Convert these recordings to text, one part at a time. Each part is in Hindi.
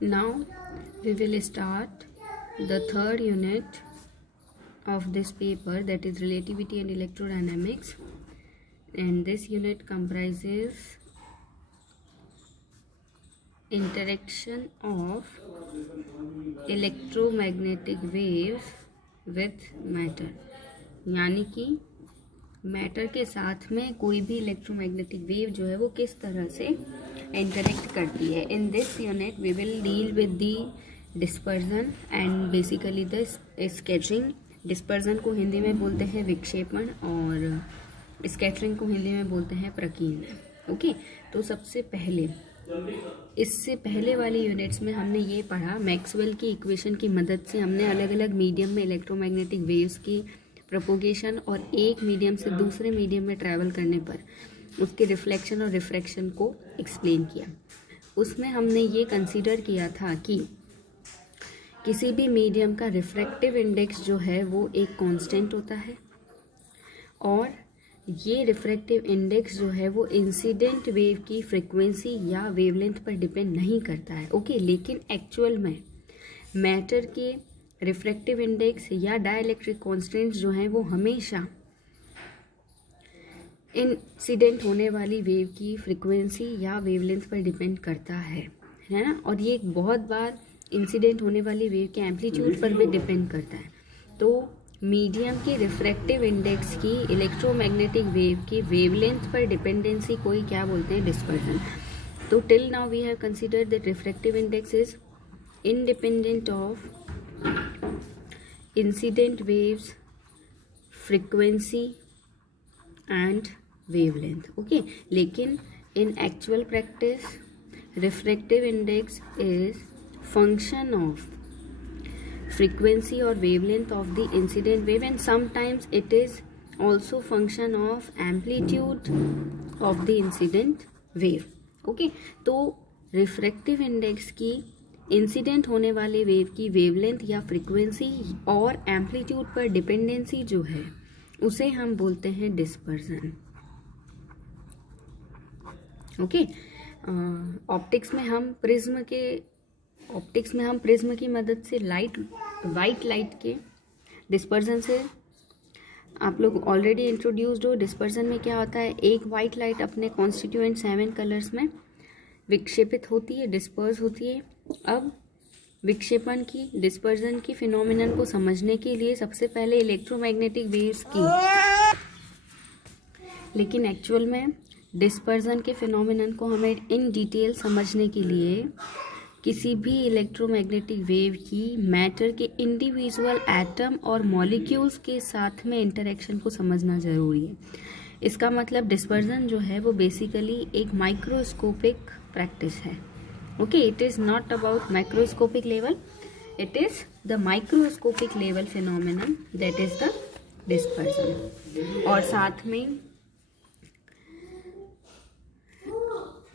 Now we will start the third unit of this paper, that is relativity and electrodynamics, and this unit comprises interaction of electromagnetic waves with matter, यानी कि मैटर के साथ में कोई भी इलेक्ट्रोमैग्नेटिक वेव जो है वो किस तरह से इंटरेक्ट करती है. In this unit we will deal with the dispersion and basically the scattering. Dispersion को हिंदी में बोलते हैं विक्षेपण और स्कैटरिंग को हिंदी में बोलते हैं प्रकीर्णन. ओके, तो सबसे पहले इससे पहले वाली यूनिट्स में हमने ये पढ़ा, मैक्सवेल की इक्वेशन की मदद से हमने अलग अलग मीडियम में इलेक्ट्रोमैग्नेटिक वेव्स की प्रोपोगेशन और एक मीडियम से दूसरे मीडियम में ट्रैवल करने पर उसके रिफ्लेक्शन और रिफ्रैक्शन को एक्सप्लेन किया. उसमें हमने ये कंसीडर किया था कि किसी भी मीडियम का रिफ्रैक्टिव इंडेक्स जो है वो एक कांस्टेंट होता है और ये रिफ्रैक्टिव इंडेक्स जो है वो इंसिडेंट वेव की फ्रीक्वेंसी या वेवलेंथ पर डिपेंड नहीं करता है. ओके, लेकिन एक्चुअल में मैटर के रिफ्रैक्टिव इंडेक्स या डाइलेक्ट्रिक कांस्टेंट्स जो हैं वो हमेशा इंसिडेंट होने वाली वेव की फ्रीक्वेंसी या वेवलेंथ पर डिपेंड करता है ना. और ये बहुत बार इंसिडेंट होने वाली वेव के एम्पलीट्यूड पर भी डिपेंड करता है. तो मीडियम के रिफ्रैक्टिव इंडेक्स की इलेक्ट्रोमैग्नेटिक वेव की वेवलेंथ पर डिपेंडेंसी को ही क्या बोलते हैं, डिस्पर्जन. तो till now we have considered that refractive index is independent of incident waves, frequency and wavelength. Okay, लेकिन in actual practice refractive index is function of frequency or wavelength of the incident wave and sometimes it is also function of amplitude of the incident wave. Okay, तो refractive index की इंसिडेंट होने वाले वेव की वेवलेंथ या फ्रीक्वेंसी और एम्पलीट्यूड पर डिपेंडेंसी जो है उसे हम बोलते हैं डिस्पर्जन. ओके, ऑप्टिक्स में हम प्रिज्म की मदद से वाइट लाइट के डिस्पर्जन से आप लोग ऑलरेडी इंट्रोड्यूस्ड हो. डिस्पर्जन में क्या होता है, एक वाइट लाइट अपने कॉन्स्टिट्यूएंट 7 कलर्स में विक्षेपित होती है, डिस्पर्स होती है. अब विक्षेपण की डिस्पर्जन की फिनोमिनन को समझने के लिए सबसे पहले इलेक्ट्रोमैग्नेटिक वेव्स की, लेकिन एक्चुअल में डिस्पर्जन के फिनोमिनन को हमें इन डिटेल समझने के लिए किसी भी इलेक्ट्रोमैग्नेटिक वेव की मैटर के इंडिविजुअल एटम और मॉलिक्यूल्स के साथ में इंटरेक्शन को समझना ज़रूरी है. इसका मतलब डिस्पर्जन जो है वो बेसिकली एक माइक्रोस्कोपिक प्रैक्टिस है. Okay, it is not about microscopic level, it is the microscopic level phenomenon that is the dispersion. और साथ में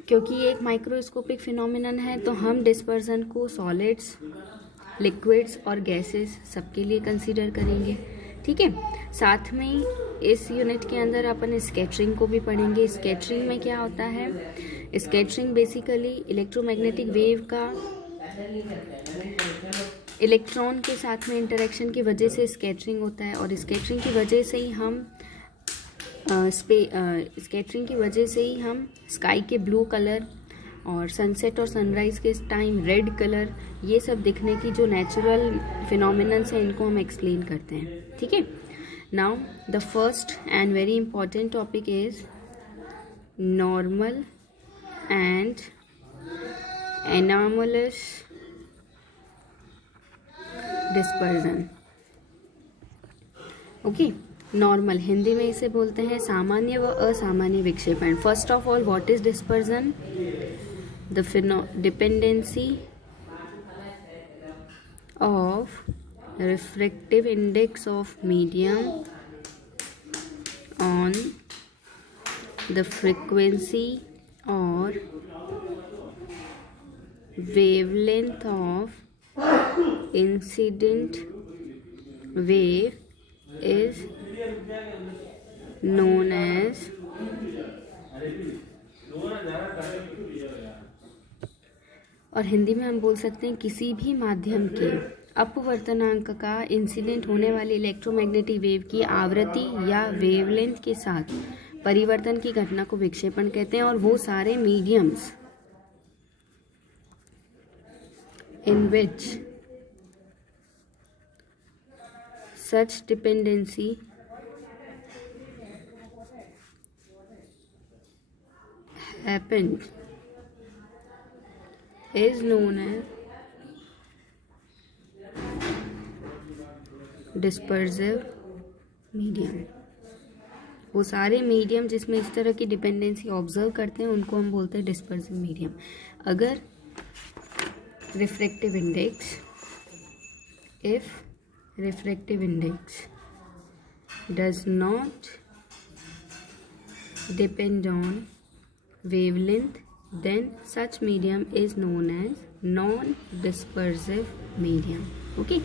क्योंकि ये एक माइक्रोस्कोपिक फिनोमिनन है तो हम डिस्पर्जन को सॉलिड्स, लिक्विड्स और गैसेस सबके लिए कंसीडर करेंगे. ठीक है, साथ में इस यूनिट के अंदर अपन स्कैटरिंग को भी पढ़ेंगे. स्कैटरिंग में क्या होता है, स्कैटरिंग बेसिकली इलेक्ट्रोमैग्नेटिक वेव का इलेक्ट्रॉन के साथ में इंटरेक्शन की वजह से स्कैटरिंग होता है और स्कैटरिंग की वजह से ही हम स्काई के ब्लू कलर और सनसेट और सनराइज के टाइम रेड कलर, ये सब दिखने की जो नेचुरल फिनोमिनन्स हैं इनको हम एक्सप्लेन करते हैं. ठीक है, now the first and very important topic is normal and anomalous dispersion. Okay, normal Hindi में इसे बोलते हैं सामान्य व असामान्य विक्षेपण. First of all, what is dispersion? The dependency of refractive index of medium on the frequency or wavelength of incident wave is known as और हिंदी में हम बोल सकते हैं किसी भी माध्यम के अपवर्तनांक का इंसिडेंट होने वाली इलेक्ट्रोमैग्नेटिक वेव की आवृत्ति या वेवलेंथ के साथ परिवर्तन की घटना को विक्षेपण कहते हैं। और वो सारे mediums in which such dependency happened is known as dispersive medium। वो सारे मीडियम जिसमें इस तरह की डिपेंडेंसी ऑब्जर्व करते हैं उनको हम बोलते हैं डिस्पर्सिव मीडियम। अगर refractive index if refractive index does not depend on wavelength, then such medium is known as non-dispersive medium। Okay,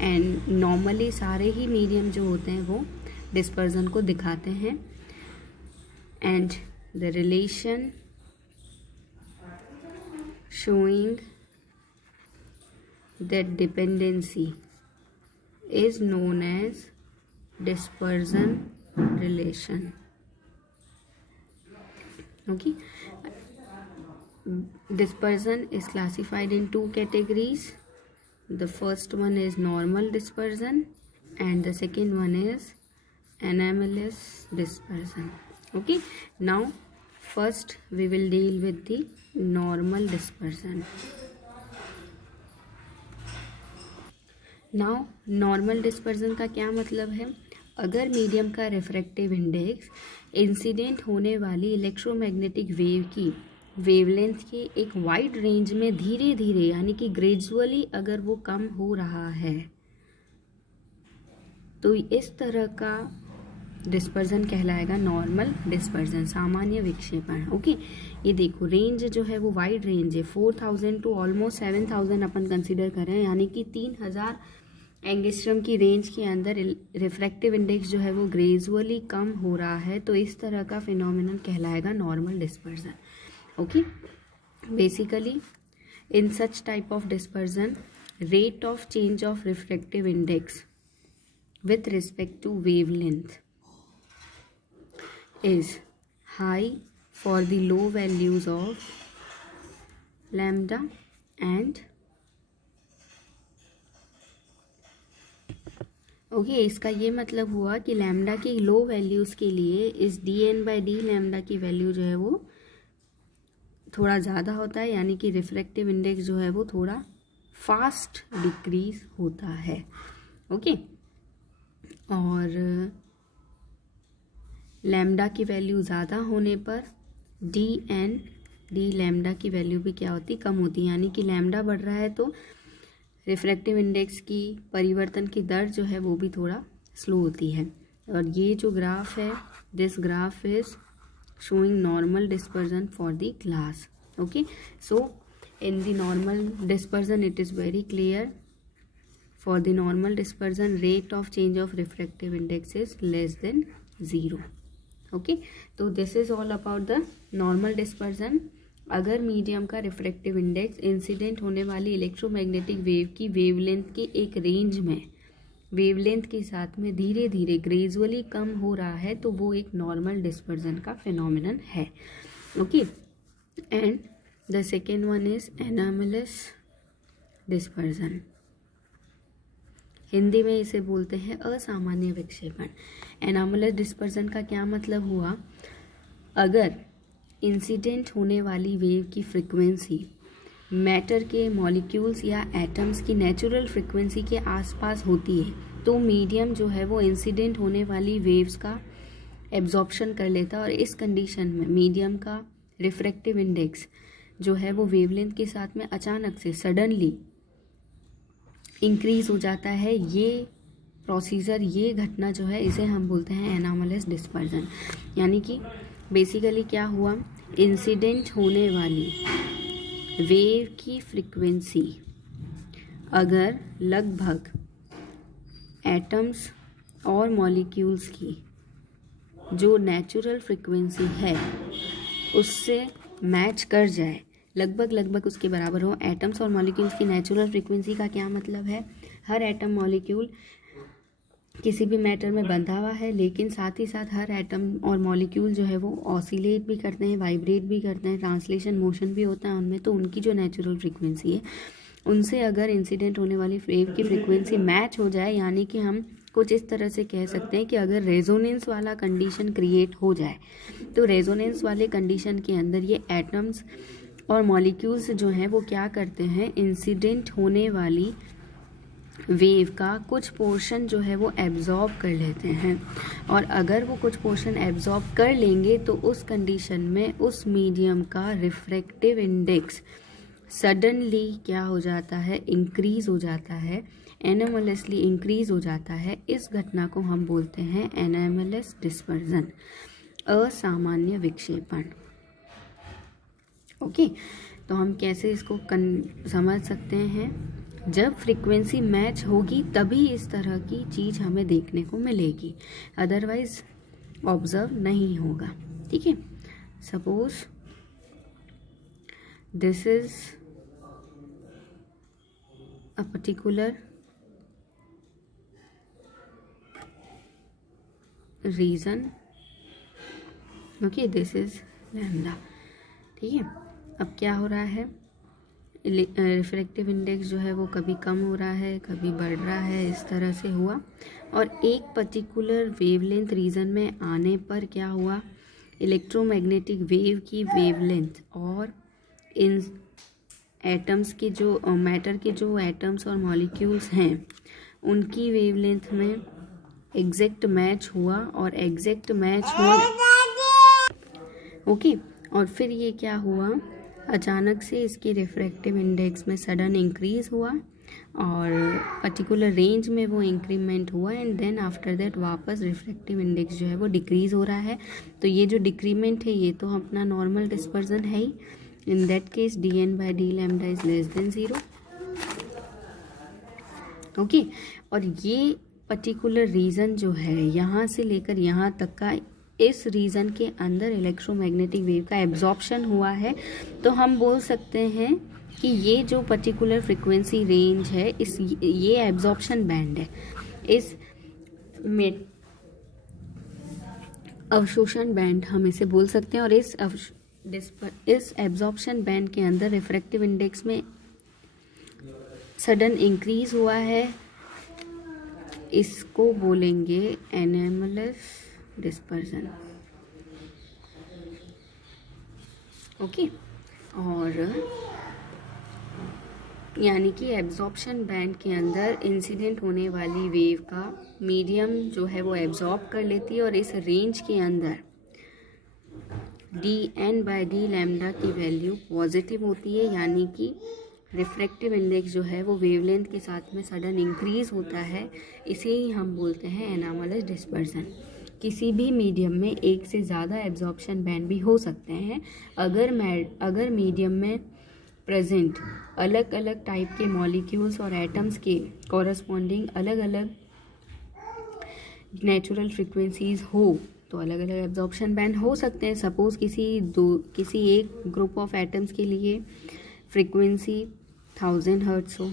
and normally सारे ही मीडियम जो होते हैं वो डिस्पर्जन को दिखाते हैं। And the relation showing that dependency is known as dispersion relation। okay, dispersion is classified in two categories। The first one is normal dispersion and the second one is anomalous dispersion। okay, now first we will deal with the normal dispersion। Now normal dispersion का क्या मतलब है? अगर मीडियम का रिफ्रैक्टिव इंडेक्स इंसिडेंट होने वाली इलेक्ट्रोमैग्नेटिक वेव की वेवलेंथ के एक वाइड रेंज में धीरे धीरे यानी कि ग्रेजुअली अगर वो कम हो रहा है तो इस तरह का डिस्पर्जन कहलाएगा नॉर्मल डिस्पर्जन, सामान्य विक्षेपण। ओके, ये देखो रेंज जो है वो वाइड रेंज है, 4000 टू ऑलमोस्ट 7000 अपन कंसिडर कर रहे हैं, यानी कि 3000 एंगस्ट्रम की रेंज के अंदर रिफ्रैक्टिव इंडेक्स जो है वो ग्रेजुअली कम हो रहा है, तो इस तरह का फिनोमिनन कहलाएगा normal dispersion. Okay, basically in such type of dispersion rate of change of refractive index with respect to wavelength is high for the low values of lambda and okay, इसका ये मतलब हुआ कि लैम्डा की लो वैल्यूज़ के लिए इस dn/d लैम्डा की वैल्यू जो है वो थोड़ा ज़्यादा होता है, यानी कि रिफ्रैक्टिव इंडेक्स जो है वो थोड़ा फास्ट डिक्रीज होता है। ओके, और लैम्डा की वैल्यू ज़्यादा होने पर डी लैम्डा की वैल्यू भी क्या होती, कम होती है, यानी कि लैम्डा बढ़ रहा है तो रिफ्रैक्टिव इंडेक्स की परिवर्तन की दर जो है वो भी थोड़ा स्लो होती है। और ये जो ग्राफ है, this graph is showing normal dispersion for the glass. Okay, so in the normal dispersion it is very clear. For the normal dispersion, rate of change of refractive index is less than 0। Okay, तो this is all about the normal dispersion। अगर मीडियम का रिफ्रैक्टिव इंडेक्स इंसिडेंट होने वाली इलेक्ट्रोमैग्नेटिक वेव की वेवलेंथ के एक रेंज में वेवलेंथ के साथ में धीरे धीरे ग्रेजुअली कम हो रहा है तो वो एक नॉर्मल डिस्पर्जन का फिनोमिनन है। Okay, and the second one is anomalous dispersion. Hindi में इसे बोलते हैं असामान्य विक्षेपण। एनामलस डिस्पर्जन का क्या मतलब हुआ? अगर इंसिडेंट होने वाली वेव की फ्रिक्वेंसी मैटर के मॉलिक्यूल्स या एटम्स की नेचुरल फ्रिक्वेंसी के आसपास होती है तो मीडियम जो है वो इंसिडेंट होने वाली वेव्स का एब्जॉर्प्शन कर लेता है, और इस कंडीशन में मीडियम का रिफ्रैक्टिव इंडेक्स जो है वो वेवलेंथ के साथ में अचानक से सडनली इंक्रीज हो जाता है। ये प्रोसीजर, ये घटना जो है इसे हम बोलते हैं एनामलस डिस्पर्जन। यानी कि बेसिकली क्या हुआ, इंसिडेंट होने वाली वेव की फ्रीक्वेंसी अगर लगभग एटम्स और मॉलिक्यूल्स की जो नेचुरल फ्रीक्वेंसी है उससे मैच कर जाए, लगभग उसके बराबर हो। एटम्स और मॉलिक्यूल्स की नेचुरल फ्रीक्वेंसी का क्या मतलब है, हर एटम मॉलिक्यूल किसी भी मैटर में बंधा हुआ है, लेकिन साथ ही साथ हर एटम और मॉलिक्यूल जो है वो ऑसिलेट भी करते हैं, वाइब्रेट भी करते हैं, ट्रांसलेशन मोशन भी होता है उनमें। तो उनकी जो नेचुरल फ्रीक्वेंसी है उनसे अगर इंसिडेंट होने वाली वेव की फ्रीक्वेंसी मैच हो जाए, यानी कि हम कुछ इस तरह से कह सकते हैं कि अगर रेजोनेंस वाला कंडीशन क्रिएट हो जाए, तो रेजोनेंस वाले कंडीशन के अंदर ये एटम्स और मॉलिक्यूल्स जो हैं वो क्या करते हैं, इंसिडेंट होने वाली वेव का कुछ पोर्शन जो है वो एब्जॉर्ब कर लेते हैं। और अगर वो कुछ पोर्शन एब्जॉर्ब कर लेंगे तो उस कंडीशन में उस मीडियम का रिफ्रैक्टिव इंडेक्स सडनली क्या हो जाता है, इंक्रीज हो जाता है, एनोमलसली इंक्रीज हो जाता है। इस घटना को हम बोलते हैं एनोमलस डिस्पर्जन, असामान्य विक्षेपण। ओके, तो हम कैसे इसको समझ सकते हैं, जब फ्रीक्वेंसी मैच होगी तभी इस तरह की चीज़ हमें देखने को मिलेगी, अदरवाइज ऑब्जर्व नहीं होगा। ठीक है, suppose this is a particular region, okay, this is lambda. ठीक है, अब क्या हो रहा है, रिफ्रैक्टिव इंडेक्स जो है वो कभी कम हो रहा है, कभी बढ़ रहा है, इस तरह से हुआ। और एक पर्टिकुलर वेवलेंथ रीजन में आने पर क्या हुआ, इलेक्ट्रोमैग्नेटिक वेव की वेवलेंथ और इन एटम्स के जो मैटर के जो एटम्स और मॉलिक्यूल्स हैं उनकी वेवलेंथ में एग्जैक्ट मैच हुआ, और एग्जैक्ट मैच हुआ, ओके। और फिर ये क्या हुआ, अचानक से इसकी रिफ्रैक्टिव इंडेक्स में सडन इंक्रीज हुआ और पर्टिकुलर रेंज में वो इंक्रीमेंट हुआ, एंड देन आफ्टर दैट वापस रिफ्रैक्टिव इंडेक्स जो है वो डिक्रीज हो रहा है। तो ये जो डिक्रीमेंट है ये तो अपना नॉर्मल डिस्पर्जन है ही। In that case dn/d lambda is less than 0। Okay, और ये पर्टिकुलर रीजन जो है यहाँ से लेकर यहाँ तक का, इस रीजन के अंदर इलेक्ट्रोमैग्नेटिक वेव का एब्जॉर्प्शन हुआ है। तो हम बोल सकते हैं कि ये जो पर्टिकुलर फ्रीक्वेंसी रेंज है, ये एब्जॉर्प्शन बैंड है, इस में अवशोषण बैंड हम इसे बोल सकते हैं। और इस एब्जॉर्प्शन बैंड के अंदर रिफ्रैक्टिव इंडेक्स में सडन इंक्रीज हुआ है, इसको बोलेंगे एनोमलस डिस्पर्जन। ओके, और यानी कि एब्जॉर्प्शन बैंड के अंदर इंसिडेंट होने वाली वेव का मीडियम जो है वो एब्जॉर्ब कर लेती है, और इस रेंज के अंदर dn/d लैम्डा की वैल्यू पॉजिटिव होती है, यानी कि रिफ्रैक्टिव इंडेक्स जो है वो वेवलेंथ के साथ में सडन इंक्रीज होता है। इसे ही हम बोलते हैं एनोमलस डिस्पर्जन। किसी भी मीडियम में एक से ज़्यादा एब्जॉर्प्शन बैंड भी हो सकते हैं अगर मीडियम में प्रेजेंट अलग अलग टाइप के मॉलिक्यूल्स और एटम्स के कॉरस्पॉन्डिंग अलग अलग नेचुरल फ्रीक्वेंसीज हो, तो अलग अलग एब्जॉर्प्शन बैंड हो सकते हैं। सपोज किसी एक ग्रुप ऑफ एटम्स के लिए फ्रीक्वेंसी 1000 हर्ट्स हो,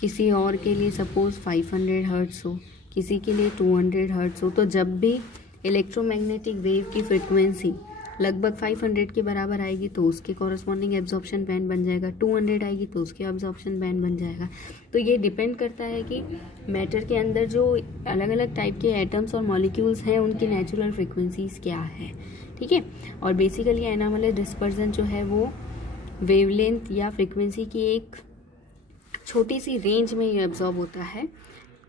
किसी और के लिए सपोज 500 हर्ट्स हो, किसी के लिए 200 हर्ट्स हो। तो जब भी इलेक्ट्रोमैग्नेटिक वेव की फ्रीक्वेंसी लगभग 500 के बराबर आएगी तो उसके कॉरस्पॉन्डिंग एब्जॉर्प्शन बैंड बन जाएगा, 200 आएगी तो उसके एब्जॉर्प्शन बैंड बन जाएगा। तो ये डिपेंड करता है कि मैटर के अंदर जो अलग अलग टाइप के एटम्स और मॉलिक्यूल्स हैं उनकी नेचुरल फ्रीक्वेंसीज क्या है। ठीक है, और बेसिकली एनोमलस डिस्पर्जन जो है वो वेवलेंथ या फ्रीक्वेंसी की एक छोटी सी रेंज में ये एब्जॉर्ब होता है।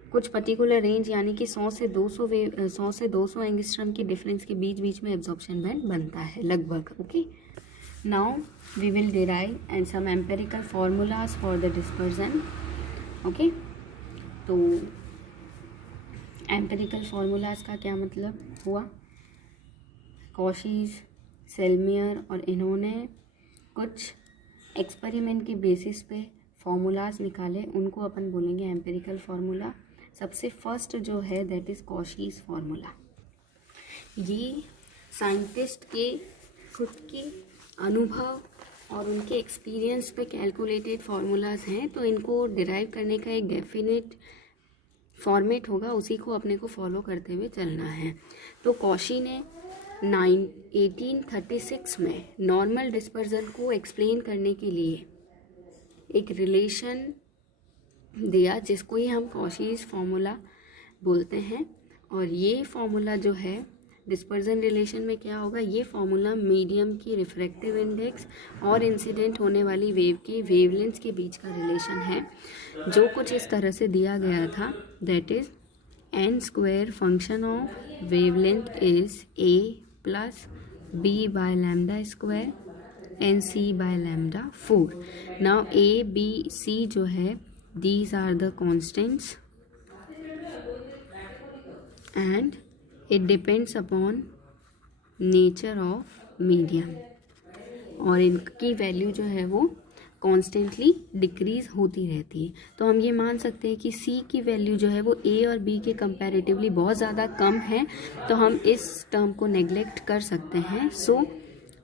कुछ पर्टिकुलर रेंज यानी कि 100 से 200 एंगस्ट्रम की डिफरेंस के बीच में एब्जॉर्प्शन बैंड बनता है लगभग। Okay, now we will derive and some empirical formulas for the dispersion. Okay, तो एम्पिरिकल फॉर्मूलाज का क्या मतलब हुआ, कॉशीज, सेल्मियर और इन्होंने कुछ एक्सपेरिमेंट के बेसिस पे फॉर्मूलाज निकाले, उनको अपन बोलेंगे एम्पिरिकल फार्मूला। सबसे फर्स्ट जो है दैट इज़ कॉशीज फार्मूला। ये साइंटिस्ट के खुद के अनुभव और उनके एक्सपीरियंस पे कैलकुलेटेड फार्मूलाज हैं, तो इनको डिराइव करने का एक डेफिनेट फॉर्मेट होगा, उसी को अपने को फॉलो करते हुए चलना है। तो कॉशी ने 1836 में नॉर्मल डिस्पर्जन को एक्सप्लेन करने के लिए एक रिलेशन दिया जिसको ही हम कॉशीज फार्मूला बोलते हैं। और ये फार्मूला जो है डिस्पर्जन रिलेशन में क्या होगा, ये फार्मूला मीडियम की रिफ्रैक्टिव इंडेक्स और इंसिडेंट होने वाली वेव की वेवलेंथ के बीच का रिलेशन है, जो कुछ इस तरह से दिया गया था, that is n square function of wavelength is a plus b by lambda square n c by lambda 4। Now a b c जो है these are the constants and it depends upon nature of medium, और इनकी वैल्यू जो है वो कॉन्स्टेंटली डिक्रीज होती रहती है। तो हम ये मान सकते हैं कि C की वैल्यू जो है वो A और B के कंपैरेटिवली बहुत ज़्यादा कम है, तो हम इस टर्म को नेग्लेक्ट कर सकते हैं। So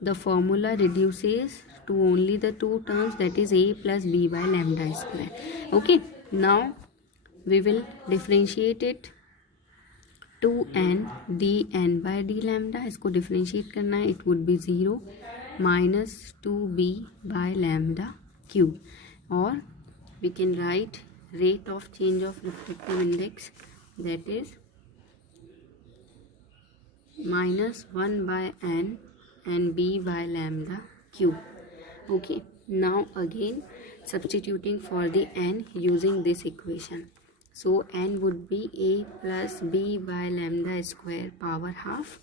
the formula reduces to only the two terms, that is A plus B by lambda square. Okay, now we will differentiate it to n dn by D lambda. इसको डिफ्रेंशिएट करना है, it would be 0 minus 2b by lambda cube, और we can write rate of change of reflective index, that is minus 1 by n and b by lambda cube. Okay, now again substituting for the n using this equation. So n would be a plus b by lambda square power half.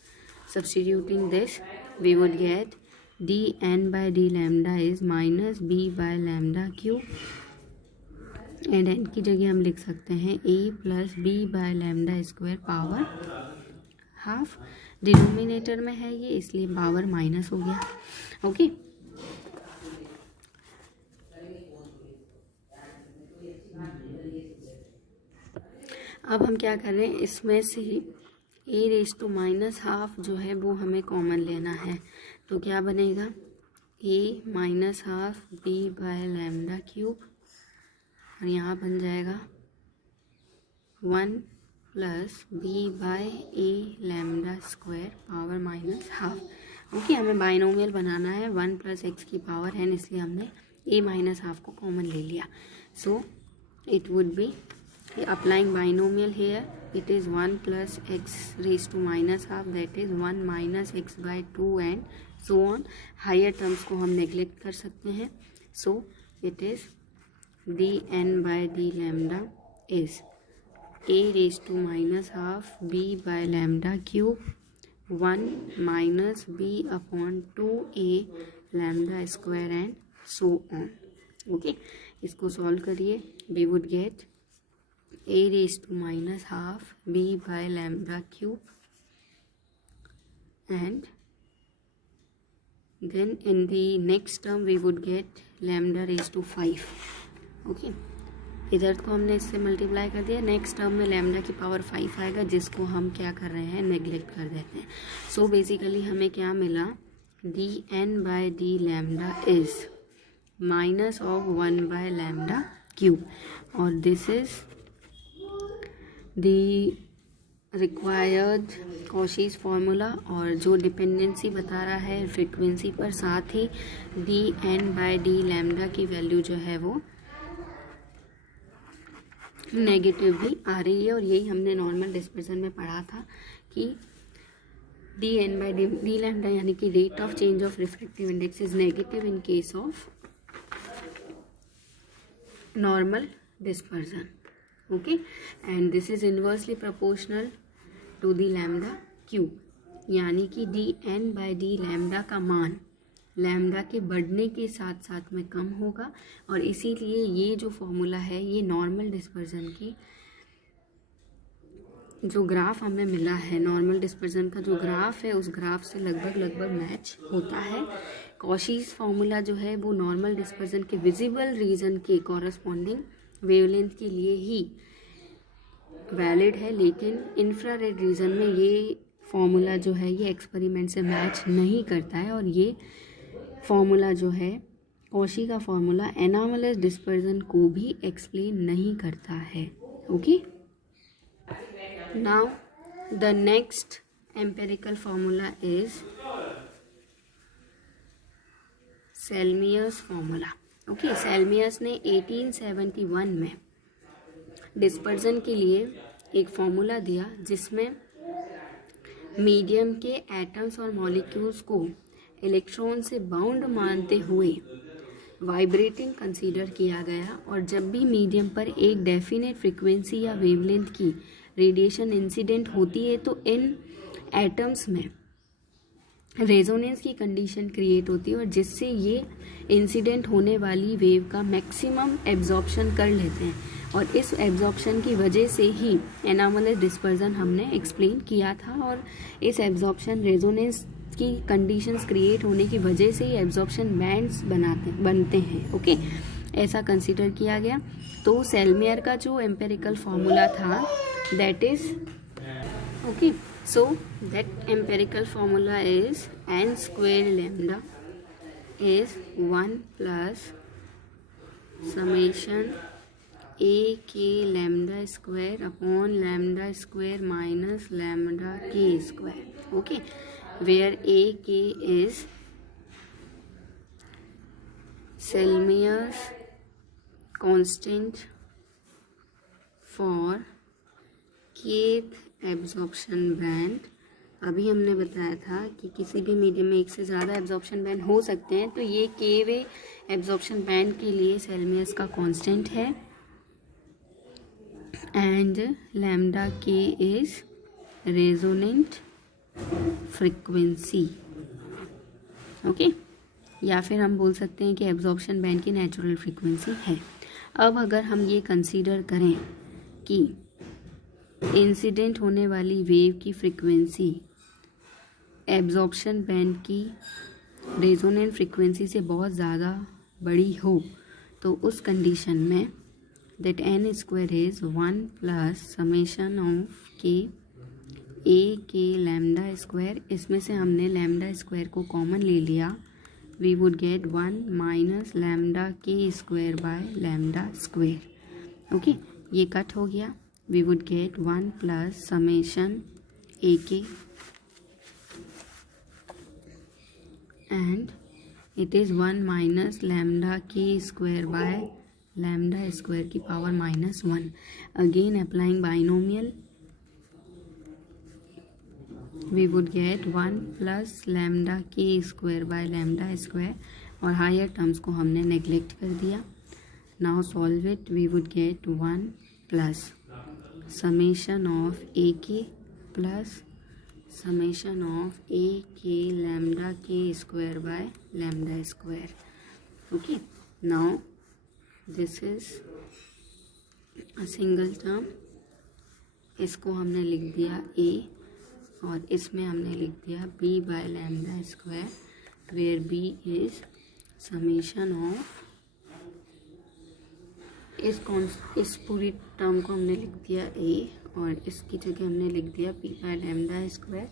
Substituting this, we would get dn by d lambda is minus b by lambda cube, and n की जगह हम लिख सकते हैं a plus b by lambda square power half. Denominator में है ये, इसलिए पावर माइनस हो गया। ओके, अब हम क्या कर रहे हैं, इसमें से a raise to minus half जो है वो हमें कॉमन लेना है। तो क्या बनेगा, a minus half b by lambda cube, और यहाँ बन जाएगा 1 plus B by A lambda square power minus half. Okay, हमें बाइनोमियल बनाना है 1 प्लस एक्स की पावर n, इसलिए हमने a माइनस हाफ को कॉमन ले लिया। So it would be applying binomial here, it is 1 plus x raise to minus half, that is 1 minus x by 2 and so on. Higher terms को हम नेग्लेक्ट कर सकते हैं। So it is d N by D lambda is a raised to minus half b by lambda cube 1 minus b upon 2a lambda square and so on. Okay, इसको सॉल्व करिए, we would get a raised to minus half b by lambda cube, and then in the next term we would get lambda raised to 5. Okay, इधर को हमने इससे मल्टीप्लाई कर दिया, नेक्स्ट टर्म में लैम्डा की पावर 5 आएगा, जिसको हम क्या कर रहे हैं, नेग्लेक्ट कर देते हैं। सो बेसिकली हमें क्या मिला, D N by D lambda is minus of 1 by lambda cube, और this is the required Cauchy's formula, और जो डिपेंडेंसी बता रहा है फ्रिक्वेंसी पर, साथ ही D N by D lambda की वैल्यू जो है वो नेगेटिव भी आ रही है। और यही हमने नॉर्मल डिस्पर्जन में पढ़ा था कि d n by d lambda यानी कि rate of change of reflective index is negative in case of normal dispersion. Okay, and this is inversely proportional to the lambda cube, यानी कि d n by d lambda का मान लैम्डा के बढ़ने के साथ साथ में कम होगा, और इसीलिए ये जो फॉर्मूला है ये नॉर्मल डिस्पर्जन की जो ग्राफ हमें मिला है, नॉर्मल डिस्पर्जन का जो ग्राफ है उस ग्राफ से लगभग मैच होता है। कॉशीज फार्मूला जो है वो नॉर्मल डिस्पर्जन के विजिबल रीजन के कॉरस्पॉन्डिंग वेवलेंथ के लिए ही वैलिड है, लेकिन इंफ्रारेड रीजन में ये फॉर्मूला जो है ये एक्सपेरिमेंट से मैच नहीं करता है, और ये फॉर्मूला जो है कॉशी का फॉर्मूला एनॉमलस डिस्पर्जन को भी एक्सप्लेन नहीं करता है. Okay, now the next empirical formula is Sellmeier's formula. Okay, Sellmeier ने 1871 में डिस्पर्जन के लिए एक फॉर्मूला दिया जिसमें मीडियम के एटम्स और मॉलिक्यूल्स को इलेक्ट्रॉन से बाउंड मानते हुए वाइब्रेटिंग कंसीडर किया गया, और जब भी मीडियम पर एक डेफिनेट फ्रीक्वेंसी या वेवलेंथ की रेडिएशन इंसिडेंट होती है तो इन एटम्स में रेजोनेंस की कंडीशन क्रिएट होती है, और जिससे ये इंसिडेंट होने वाली वेव का मैक्सिमम एब्जॉर्प्शन कर लेते हैं, और इस एब्जॉर्प्शन की वजह से ही एनॉमलस डिस्पर्जन हमने एक्सप्लेन किया था, और इस एब्जॉर्प्शन रेजोनेंस की कंडीशंस क्रिएट होने की वजह से ही एब्जॉर्प्शन बैंड्स बनते हैं. ओके, ऐसा कंसीडर किया गया. तो सेल्मियर का जो एम्पेरिकल फॉर्मूला था that is okay, so that empirical formula is n square lambda is 1 plus summation a k lambda square upon lambda square minus lambda k square. Okay, where a k is Selmius constant for kth absorption band. अभी हमने बताया था कि किसी भी मीडियम में एक से ज़्यादा एब्जॉर्प्शन बैंड हो सकते हैं, तो ये केवे एब्जॉर्प्शन बैंड के लिए सेल्मियस का कांस्टेंट है, एंड लैम्डा के इज रेजोनेंट फ्रीक्वेंसी. ओके, या फिर हम बोल सकते हैं कि एब्जॉर्प्शन बैंड की नेचुरल फ्रीक्वेंसी है. अब अगर हम ये कंसीडर करें कि इंसिडेंट होने वाली वेव की फ्रीक्वेंसी एब्जॉर्प्शन बैंड की रेजोनेंट फ्रीक्वेंसी से बहुत ज़्यादा बड़ी हो, तो उस कंडीशन में that n square is 1 plus summation of k a के लैम्डा स्क्वायर. इसमें से हमने लैम्डा स्क्वायर को कॉमन ले लिया, we would get 1 minus lambda के square by lambda square. Okay, ये कट हो गया, we would get 1 plus summation ak, and it is 1 minus lambda k square by lambda square की power -1. Again applying binomial, we would get 1 plus lambda k square by lambda square, और हायर टर्म्स को हमने नेग्लेक्ट कर दिया. Now solve it, we would get 1 plus summation of ak plus summation of ak lambda k square by lambda square. Okay, now this is a single term, इसको हमने लिख दिया a, और इसमें हमने लिख दिया b by lambda square, where b is summation of इस पूरी टर्म को हमने लिख दिया a, और इसकी जगह हमने लिख दिया p by lambda square,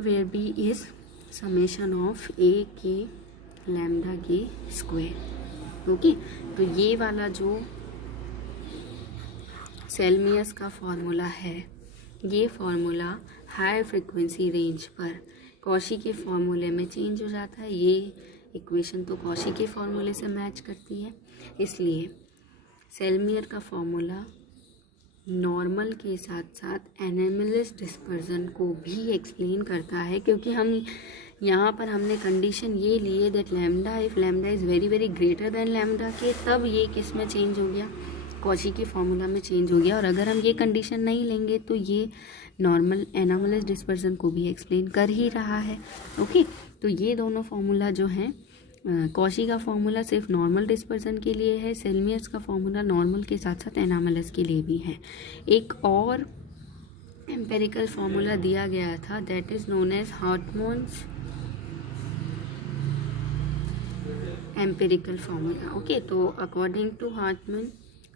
where b is summation of a k lambda के स्क्वायर. ओके, तो ये वाला जो सेल्मियस का फॉर्मूला है, ये फॉर्मूला हाई फ्रिक्वेंसी रेंज पर कॉशी के फॉर्मूले में चेंज हो जाता है. ये इक्वेशन तो कॉशी के फॉर्मूले से मैच करती है, इसलिए सेल्मियर का फॉर्मूला नॉर्मल के साथ साथ एनॉमलस डिस्पर्जन को भी एक्सप्लेन करता है, क्योंकि हम यहाँ पर हमने कंडीशन ये ली है that lambda, if lambda is very very greater than lambda के, तब ये किस में चेंज हो गया, कॉची के फॉर्मूला में चेंज हो गया. और अगर हम ये कंडीशन नहीं लेंगे तो ये नॉर्मल एनॉमलस डिस्पर्जन को भी एक्सप्लेन कर ही रहा है. ओके, तो ये दोनों फार्मूला जो हैं, कॉशी का फॉर्मूला सिर्फ नॉर्मल डिस्पर्जन के लिए है, सेल्मियस का फॉर्मूला नॉर्मल के साथ साथ एनॉमलस के लिए भी है. एक और एम्पेरिकल फॉर्मूला दिया गया था that is known as Hartmann's empirical formula. Okay, तो according to Hartmann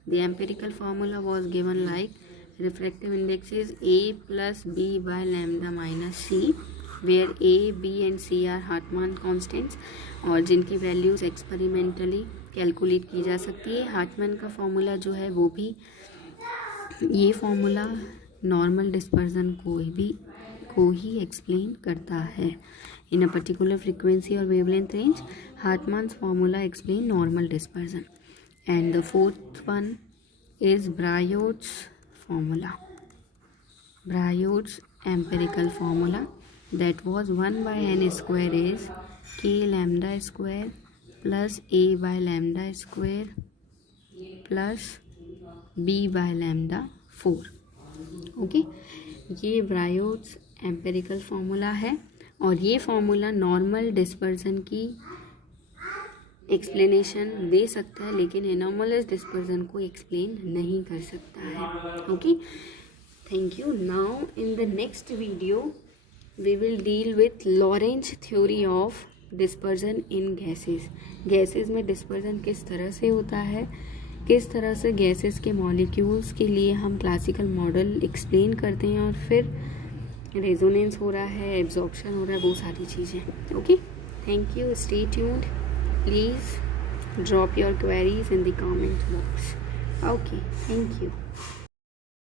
the empirical formula was given like refractive index is a plus b by lambda minus c, where A, B and C are Hartmann constants, और जिनकी वैल्यूज़ एक्सपेरिमेंटली कैलकुलेट की जा सकती है। हार्टमान का फॉर्मूला जो है वो भी, ये फॉर्मूला नॉर्मल डिस्पर्जन को ही एक्सप्लेन करता है। इन अ पर्टिकुलर फ्रीक्वेंसी और wavelength range, Hartmann's formula explain normal dispersion. And the fourth one is Briot's formula, Briot's empirical formula, that was 1 by n square is k lambda square plus a by lambda square plus b by lambda 4। Okay, ये ब्रायोट्स एम्पेरिकल फार्मूला है और ये फार्मूला नॉर्मल डिस्पर्जन की एक्सप्लेनेशन दे सकता है, लेकिन एनोमलस डिस्पर्जन को एक्सप्लेन नहीं कर सकता है। Okay, thank you. Now in the next video we will deal with Lorentz theory of dispersion in gases। Gases में डिस्पर्जन किस तरह से होता है, किस तरह से गैसेस के मॉलिक्यूल्स के लिए हम क्लासिकल मॉडल एक्सप्लेन करते हैं, और फिर रेजोनेंस हो रहा है, एब्जॉर्प्शन हो रहा है, वो सारी चीज़ें। Okay, thank you, stay tuned, please drop your queries in the comment box. Okay, thank you.